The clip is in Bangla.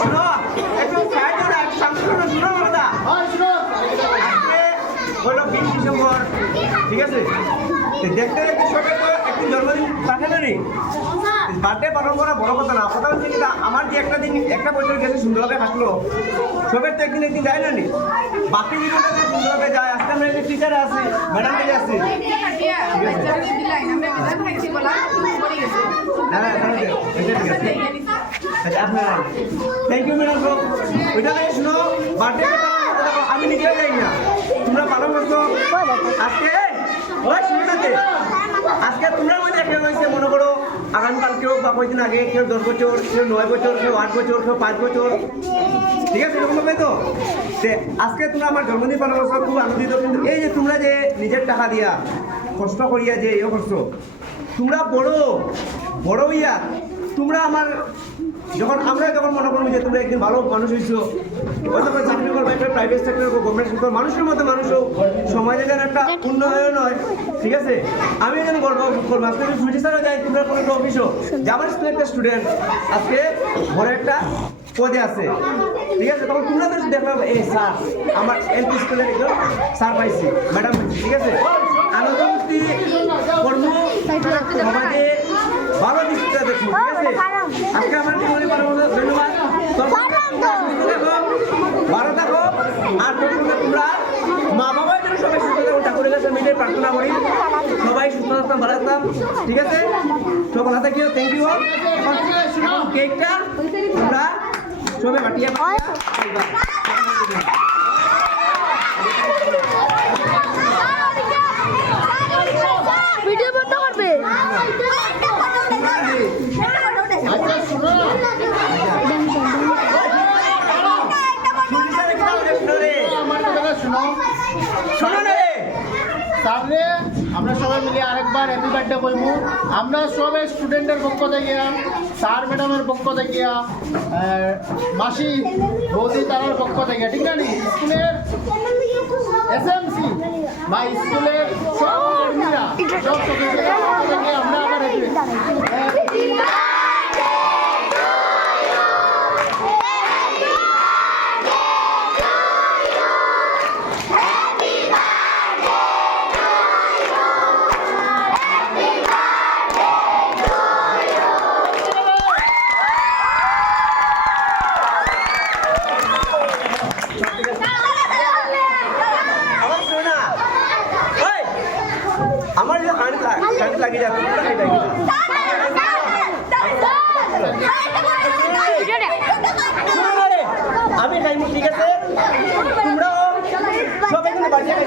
শুনো একটু সাইডে না সামনে শুনো দাদা হলো 20 ডিসেম্বর ঠিক আছে দেখতে দেখতে সবাই তো একটু জন্মদিন থাকে না রে বার্থডে পালন করা বড় কথা না কথা হচ্ছে কি আমার যে একটা বছর গেছে সুন্দরভাবে হাঁটলো সবের তো একদিন যায় না নি বাকি জীবনটা যে সুন্দরভাবে যায় আজকে আমরা একটা টিচার আছি ম্যাডাম থেকে আছি আপনার থ্যাংক ইউ ম্যাডাম ওইটা শুনো বার্থডে আমি নিজেও যাই না তোমরা পালন করছো আজকে ওই শুনতে আজকে তোমরা মধ্যে একটা হয়েছে মনে করো আগামীকাল কেউ বা কয়েকদিন আগে কেউ 10 বছর কেউ 9 বছর কেউ 8 বছর কেউ 5 বছর ঠিক আছে এরকম হবে তো আজকে তোমরা আমার জন্মদিন পালন করছো খুব আনন্দিত কিন্তু এই যে তোমরা যে নিজের টাকা দিয়া কষ্ট করিয়া যে ইয়ে করছো তোমরা বড় হইয়া তোমরা আমার আমরা যখন মনে করবো যে তোমরা একদিন ভালো মানুষ হয়েছো হয়তো চাকরি করবো একটা প্রাইভেট সেক্টর গভর্নমেন্ট সেক্টর মানুষের মধ্যে মানুষও সমাজে যেন একটা উন্নয়ন হয় ঠিক আছে আমি যেন গর্ব করবো আজকে যদি সুইটি স্যারও যাই তোমরা কোনো একটা অফিসও যে আমার স্কুলের একটা স্টুডেন্ট আজকে বড় একটা পদে আছে ঠিক আছে তখন তোমরা তো দেখবে এই স্যার আমার এলপি স্কুলের একজন স্যার পাইছি ম্যাডাম ঠিক আছে আনন্দ কর্ম সমাজে ভালো দিকটা দেখুন ঠিক আছে আজকে আমার জীবনে ধন্যবাদ ভালো থাকো আর তোমরা মা বাবার জন্য সবাই সুস্থ থাকুন ঠাকুরের কাছে মিলে প্রার্থনা করি সবাই সুস্থ থাকতাম ভালো থাকতাম ঠিক আছে সকল হাতে কি থ্যাংক ইউ এখন কেকটা তোমরা সবাই কাটিয়ে ভিডিও বন্ধ করবে সামনে আমরা সবাই মিলে আরেকবার হ্যাপি বার্থডে বলবো আমরা সবাই স্টুডেন্টের পক্ষ থেকে স্যার ম্যাডামের পক্ষ থেকে মাসি বৌদি তারার পক্ষ থেকে ঠিক না স্কুলের এসএমসি বা স্কুলের সব কর্মীরা সব সদস্যদের পক্ষ থেকে আমরা আবার হ্যাপি আমার যে কারেন্ট লাগে যাচ্ছে আমি খাইনি ঠিক আছে তোমরাও সবাই কিন্তু বাড়িতে খাই